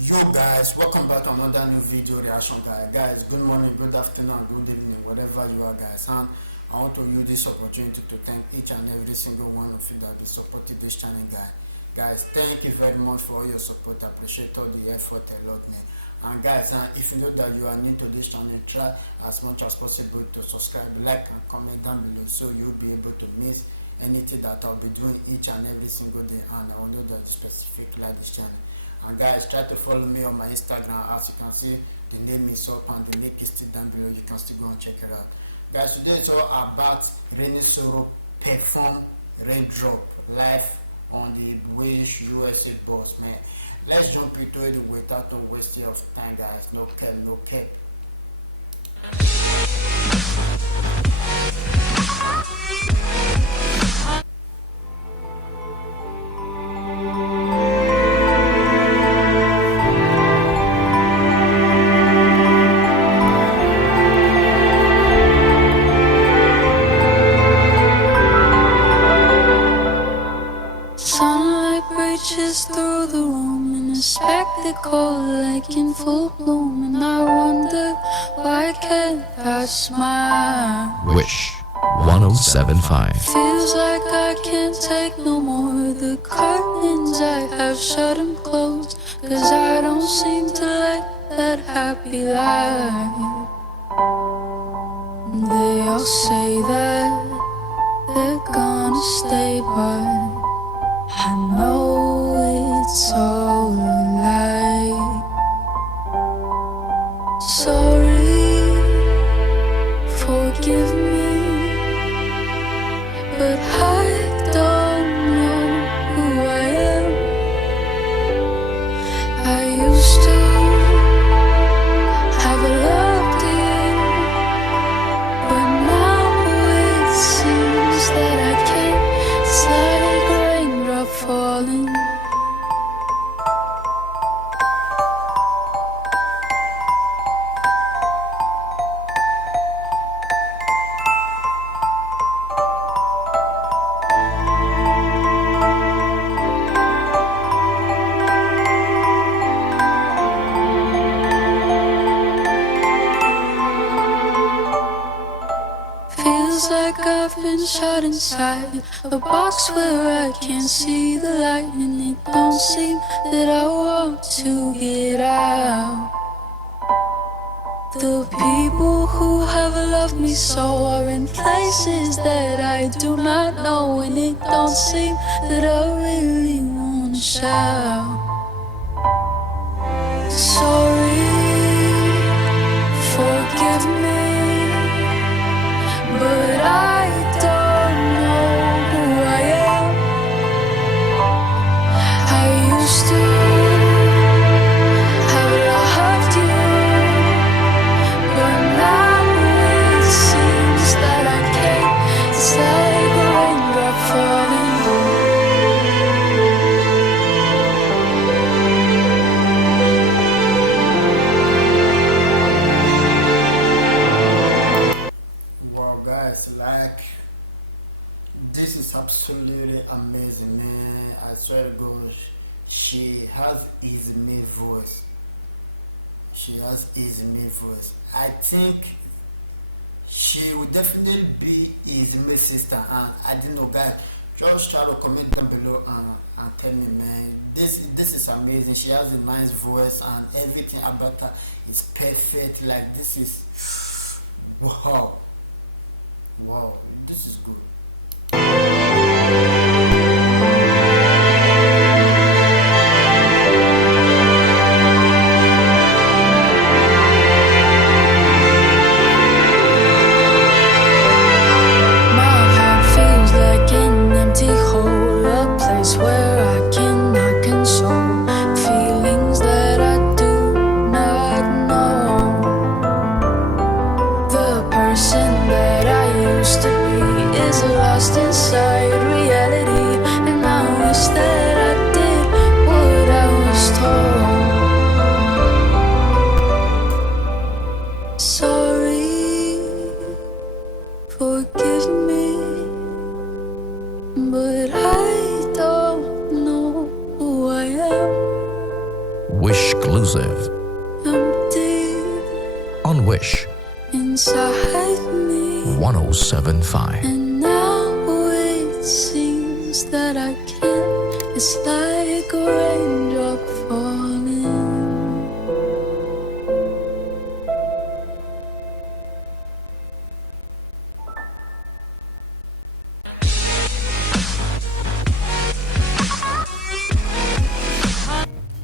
Yo guys, welcome back to another new video reaction guys. Good morning, good afternoon, good evening, whatever you are guys. And I want to use this opportunity to thank each and every single one of you that have supported this channel guys. Thank you very much for all your support. I appreciate all the effort a lot, man. And guys, if you know that you are new to this channel, try as much as possible to subscribe, like and comment down below so you'll be able to miss anything that I'll be doing each and every single day. And I will know that you specifically like this channel. And guys, try to follow me on my Instagram. As you can see, the name is up and the link is still down below. You can still go and check it out. Guys, today it's all about Rainy Soro perform Raindrop live on the Wish USA boss, man. Let's jump into it without no wasting of time, guys. No cap. Sunlight breaches through the room in a spectacle like in full bloom, and I wonder why can't I smile? Wish 1075. Feels like I can't take no more. The curtains I have shut and closed, 'cause I don't seem to like that happy life. They all say that they're gonna stay, but I know it's all a lie. Sorry, forgive me, but I don't know who I am. I used to have loved you, but now it seems that I can't. It's like a raindrop falling. Feels like I've been shut inside a box where I can't see the light, and it don't seem that I want to get out. The people who have loved me so are in places that I do not know, and it don't seem that I really wanna shout. Sorry, forgive me, but I don't know who I am. I used to have loved you, but now it seems that I can't. It's like a raindrop falling. Wow, guys, like this is absolutely amazing, man. I swear to God, she has his male voice. She has his male voice. I think she will definitely be his male sister, and I didn't know, guys. Just try to comment down below and tell me, man. This is amazing. She has a nice voice, and everything about her is perfect. Like this is wow. Wow, this is good. My heart feels like an empty hole, a place where I cannot console feelings that I do not know. The person that I used to be is Wish exclusive I'm deep on Wish inside me, 1075. and now it seems that I can't. It's like a raindrop falling.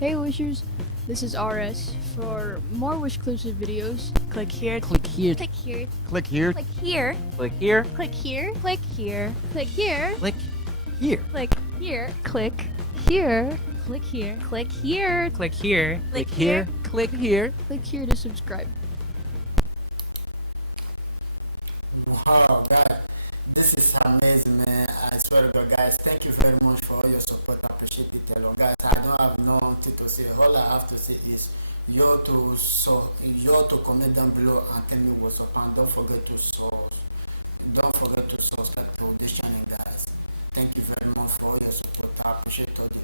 Hey Wishers, this is RS. For more Wish exclusive videos, Click here. Click here. Click here. Click here. Click here. Click here. Click here. Click here. Click here. Click here. Click here. Click here. Click here. Click here. Click here. Click here. Click here. click here to subscribe. Wow, guys, this is amazing, man. I swear to God, guys, thank you very much for all your support. I appreciate it a lot, guys. I don't have nothing to say. All I have to say is you to comment down below and tell me what's up, and don't forget to subscribe to this channel, guys. Thank you very much for all your support. I appreciate all the